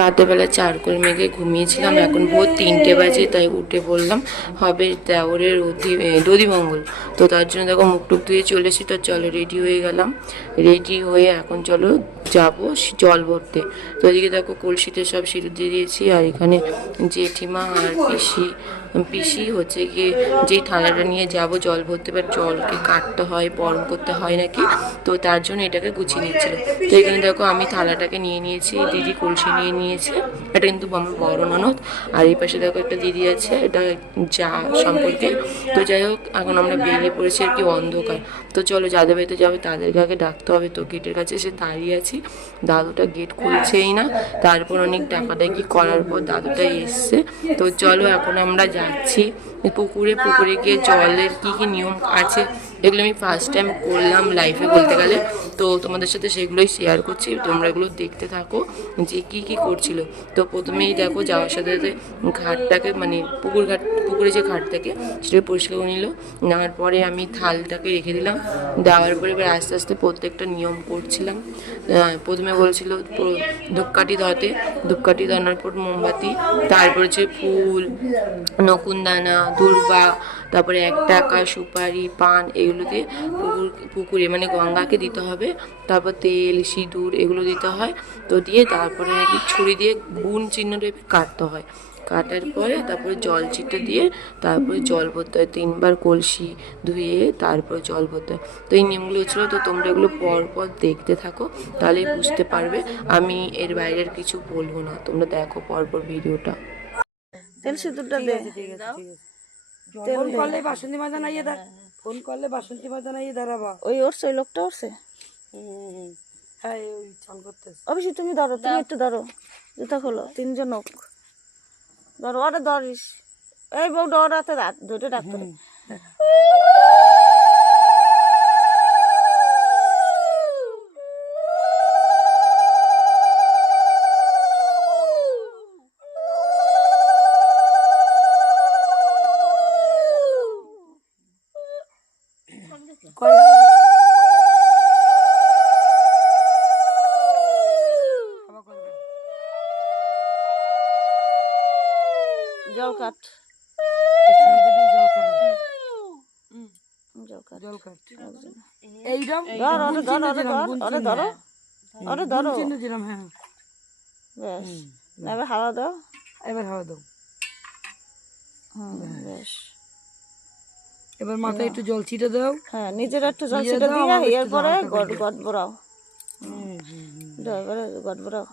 রাতেরবেলা চারকোল মেঘে ঘুমিয়েছিলাম, এখন ভোর 3টে বাজে, তাই উঠে বললাম হবে দেওরের দধিমঙ্গল। তো তার জন্য দেখো মুখ টুক ধুয়ে চলেছি। তো চলো রেডি হয়ে গেলাম, রেডি হয়ে এখন চলো যাবো জল ভরতে। তো এদিকে দেখো কলসিতে সব সিঁদুর দিয়ে দিয়েছি, আর এখানে জেঠিমা আর পিসি হচ্ছে গিয়ে যেই থালাটা নিয়ে যাব জল ভরতে, এবার জলকে কাটতে হয়, গরম করতে হয় নাকি, তো তার জন্য এটাকে গুছিয়ে নিচ্ছিল। তো এখানে দেখো আমি থালাটাকে নিয়ে নিয়েছি, দিদি কলসি নিয়ে নিয়েছে, এটা কিন্তু আমার বড় ননদ। আর এই পাশে দেখো একটা দিদি আছে, এটা যা সম্পর্কে। তো যাই হোক এখন আমরা বেরিয়ে পড়েছি আর কি, অন্ধকার। তো চলো যাদের বাড়িতে যাবে তাদেরকে আগে ডাকতে হবে। তো গেটের কাছে এসে দাঁড়িয়ে আছি, দাদুটা গেট খুলছেই না। তারপর অনেক ডাকাডাকি করার পর দাদুটা এসছে। তো চলো এখন আমরা যাচ্ছি পুকুরে গিয়ে জলের কী কী নিয়ম আছে এগুলো আমি ফার্স্ট টাইম করলাম লাইফে বলতে গেলে। তো তোমাদের সাথে সেগুলোই শেয়ার করছি, তোমরা এগুলো দেখতে থাকো যে কী কী করছিল। তো প্রথমেই দেখো যাওয়ার সাথে সাথে ঘাটটাকে মানে পুকুরে যে ঘাট থাকে সেটা পরিষ্কার করে নিল। নেওয়ার পরে আমি থালটাকে রেখে দিলাম, দেওয়ার পরে এবার আস্তে আস্তে প্রত্যেকটা নিয়ম করছিলাম। প্রথমে বলেছিল ধূপকাঠি ধরানোর পর মোমবাতি, তারপর হচ্ছে ফুল, নকুনদানা, দূর্বা, তারপরে 1 টাকা, সুপারি, পান, এগুলো দিয়ে পুকুরে মানে গঙ্গাকে দিতে হবে। তারপর তেল, সিঁদুর এগুলো দিতে হয়। তো দিয়ে তারপরে নাকি ছুরি দিয়ে গুণ চিহ্ন টাইপের কাটতে হয়। কাটার পরে তারপরে জল ছিটে দিয়ে তারপরে জল ভরতে হয় 3বার, কলসি ধুয়ে তারপর জল ভরতে হয়। তো এই নিয়মগুলো হচ্ছিলো। তো তোমরা এগুলো পরপর দেখতে থাকো, তাহলেই বুঝতে পারবে। আমি এর বাইরের কিছু বলবো না, তোমরা দেখো পরপর ভিডিওটা। তেল সিঁদুরটা দে। ফোন করলে বাসন্তী মাজা নাইয়ে ফোন করলে বাসন্তী মাজা নাইয়ে দাঁড়াবা। ওই উঠছে, ওই লোকটা উঠছে। হ্যাঁ ওই চান করতেছে। অবশ্যই তুমি ধরো, তুমি একটু ধরো, জুতা খোলো, 3জন হোক ধরো, ওরা ধরিস। এই বউ ডরাতে ধরে ডাক্তার। জল কাট, জল কাট। এইরকম ধর, ওরে ধর, ওরে ধর, ওরে ধরো, ওরে ধরো। চিহ্ন দিলাম। হ্যাঁ বেশ, এবার হাওয়া দাও। এবার হাওয়া দাও। বেশ, এবার মাথায় একটু জল ছিটে দাও। হ্যাঁ নিজের একটু জল ছিটে দিয়ে এরপরে গট ভরাও। গট ভরাও।